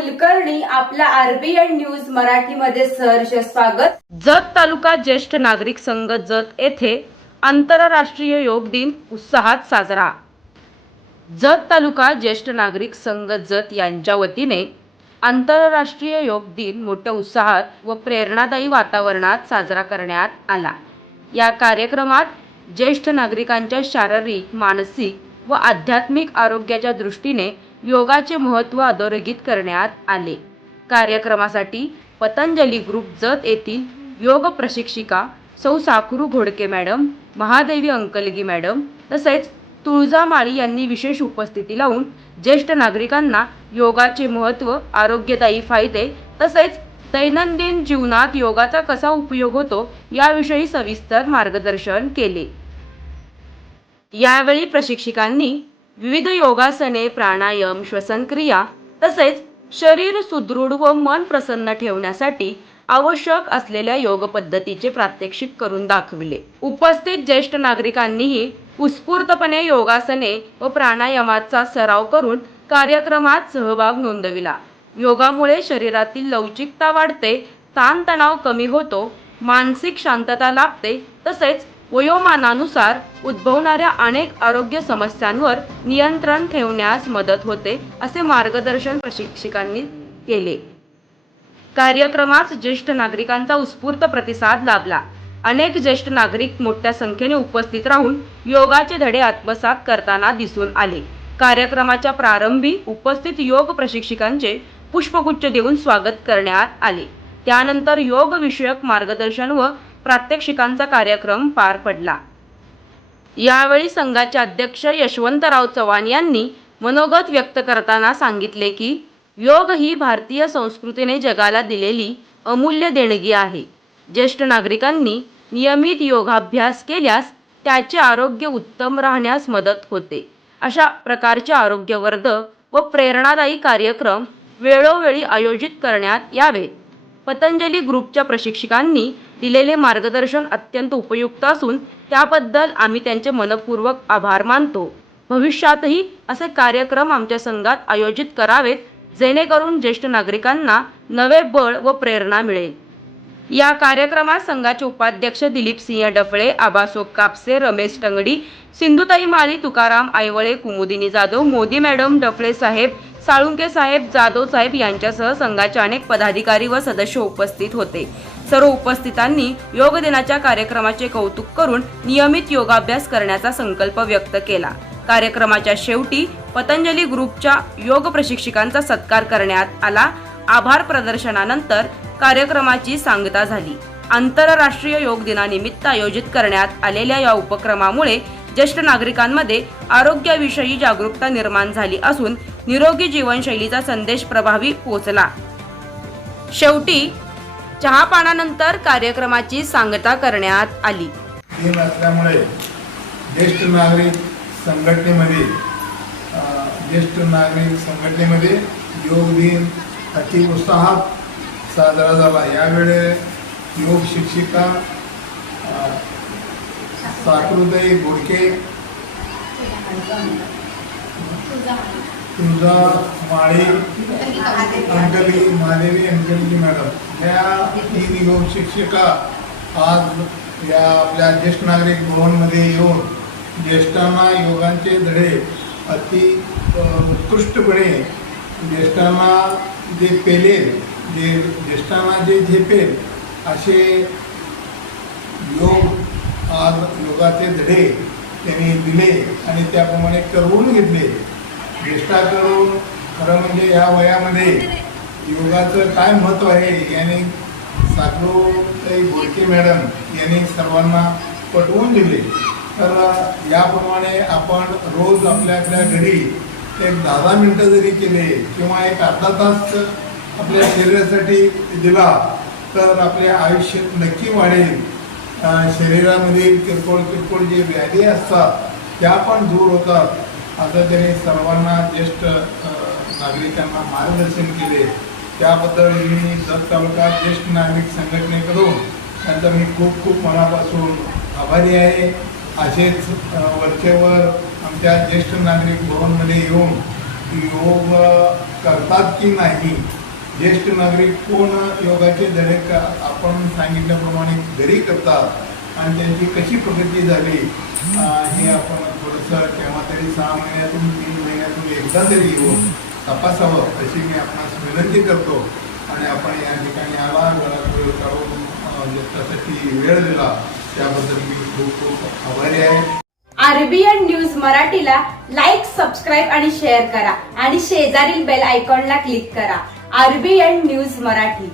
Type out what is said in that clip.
कुलकर्णी आपला RBN news मराठीमध्ये सहर्ष स्वागत। जत तालुका ज्येष्ठ नागरिक संघ जत येथे आंतरराष्ट्रीय योग दिन उत्साहात साजरा। जत तालुका ज्येष्ठ नागरिक संघ जत यांच्या वतीने आंतरराष्ट्रीय योग दिन मोठ्या उत्साहात व प्रेरणादायी वातावरणात साजरा करण्यात आला। या कार्यक्रमात ज्येष्ठ नागरिकांच्या शारीरिक, मानसिक व आध्यात्मिक आरोग्याच्या दृष्टीने योगाचे महत्त्व अधोरेखित करण्यात आले। कार्यक्रमासाठी पतंजली ग्रुप जत येथील योग प्रशिक्षिका सौ साखरू घोडके मॅडम, महादेवी अंकलगी मॅडम तसेच तुळजामाळी यांनी विशेष उपस्थिती लावून ज्येष्ठ नागरिकांना योगाचे महत्त्व, आरोग्यदायी फायदे तसेच दैनंदिन जीवनात योगाचा कसा उपयोग होतो याविषयी सविस्तर मार्गदर्शन केले। यावेळी प्रशिक्षकांनी विविध योगासने, प्राणायाम, श्वसनक्रिया तसेच शरीर सुदृढ व मन प्रसन्न ठेवण्यासाठी आवश्यक असलेल्या योग पद्धतीचे प्रात्यक्षिक करून दाखविले। उपस्थित ज्येष्ठ नागरिकांनीही उत्स्फूर्तपणे योगासने व प्राणायामाचा सराव करून कार्यक्रमात सहभाग नोंदविला। योगामुळे शरीरातील लवचिकता वाढते, ताणतणाव कमी होतो, मानसिक शांतता लाभते तसेच वयोमानानुसार उद्भवणाऱ्या अनेक आरोग्य समस्यांवर नियंत्रण ठेवण्यास मदत होते, असे मार्गदर्शन प्रशिक्षकांनी केले। कार्यक्रमात ज्येष्ठ नागरिकांचा उत्स्फूर्त प्रतिसाद लाभला। अनेक ज्येष्ठ नागरिक मोठ्या संख्येने उपस्थित राहून योगाचे धडे आत्मसात करताना दिसून आले। कार्यक्रमाच्या प्रारंभी उपस्थित योग प्रशिक्षकांचे पुष्पगुच्छ देऊन स्वागत करण्यात आले। त्यानंतर योग विषयक मार्गदर्शन व प्रात्यक्षिकांचा कार्यक्रम पार पडला। यावेळी संघाचे अध्यक्ष यशवंतराव चव्हाण यांनी मनोगत व्यक्त करताना सांगितले की योग ही भारतीय संस्कृतीने जगाला दिलेली अमूल्य देणगी आहे। ज्येष्ठ नागरिकांनी नियमित योगाभ्यास केल्यास त्याचे आरोग्य उत्तम राहण्यास मदत होते। अशा प्रकारचे आरोग्यवर्धक व प्रेरणादायी कार्यक्रम वेळोवेळी आयोजित करण्यात यावेत। पतंजली ग्रुपच्या प्रशिक्षकांनी दिलेले मार्गदर्शन अत्यंत उपयुक्त असून त्याबद्दल आम्ही त्यांचे मनपूर्वक आभार मानतो। भविष्यातही असे कार्यक्रम आमच्या संघात आयोजित करावेत जेणेकरून ज्येष्ठ नागरिकांना नवे बळ व प्रेरणा मिळेल। या कार्यक्रमात संघाचे उपाध्यक्ष दिलीप सिंह डफळे, आबासो कापसे, रमेश टंगडी, सिंधुताई माळी, तुकाराम आयवळे, कुमुदिनी जाधव, मोदी मॅडम, डफळे साहेब, साळुंके साहेब, जाधव साहेब यांच्यासह संघाचे अनेक पदाधिकारी व सदस्य उपस्थित होते। सर्व उपस्थितांनी योग दिनाच्या कार्यक्रमाचे कौतुक करून नियमित योगाभ्यास करण्याचा संकल्प व्यक्त केला। कार्यक्रमाच्या शेवटी पतंजली ग्रुपच्या योग प्रशिक्षकांचा सत्कार करण्यात आला। आभार प्रदर्शनानंतर कार्यक्रमाची सांगता झाली। आंतरराष्ट्रीय योग दिनानिमित्त आयोजित करण्यात आलेल्या या उपक्रमामुळे ज्येष्ठ नागरिकांमध्ये आरोग्याविषयी जागरूकता निर्माण झाली असून निरोगी जीवनशैलीचा संदेश प्रभावी पोहोचला। शेवटी चहापानानंतर कार्यक्रमाची सांगता करण्यात आली। दिन असल्यामुळे ज्येष्ठ नागरिक संघटनेमध्ये योग दिन अति उत्साहात साजरा झाला। यावेळी योग शिक्षिका साखरूताई घोडके, तुळजामाळी अंकलगी, महादेवी अंकलगी मॅडम या 3 योग शिक्षिका आज या आपल्या ज्येष्ठ नागरिक भवनमध्ये येऊन ज्येष्ठांना योगांचे धडे अति उत्कृष्टपणे ज्येष्ठांना जे पेलेल, ज्येष्ठांना जे झेपेल असे योगाचे धडे त्यांनी दिले आणि त्याप्रमाणे करवून घेतले। ज्येष्ठाकडून खरं म्हणजे या वयामध्ये योगाचं काय महत्त्व आहे याने साखरूताई घोडके मॅडम यांनी सर्वांना पटवून दिले। तर याप्रमाणे आपण रोज आपल्या घरी एक 10 मिनिटं जरी केले किंवा एक अर्धा तास आपल्या शरीरासाठी दिला तर आपल्या आयुष्य नक्की वाढेल। शरीरामध्ये किरकोळ जे व्याधी असतात त्या पण दूर होतात असं त्यांनी सर्वांना ज्येष्ठ नागरिकांना मार्गदर्शन केले। त्याबद्दल मी जत तालुका ज्येष्ठ नागरिक संघटनेकडून त्यांचा मी खूप मनापासून आभारी आहे। असेच वरचेवर आमच्या ज्येष्ठ नागरिक भवनमध्ये येऊन योग करतात की नाही, ज्येष्ठ नागरिक कोण योगाचे धडे आपण सांगितल्याप्रमाणे घरी करतात आणि त्यांची कशी प्रगती झाली हे आपण थोडंसं केव्हा तरी 6 महिन्यातून 3 महिन्यातून एकदा तरी येऊन तपासावं अशी मी आपणास विनंती करतो. आणि आपण या ठिकाणी आला, घरात वेळ काढून त्यासाठी वेळ दिला त्याबद्दल मी खूप खूप आभारी आहे. आरबीएन न्यूज मराठीला लाईक, सबस्क्राईब आणि शेअर करा आणि शेजारील बेल आयकॉनला क्लिक करा. RBN news Marathi.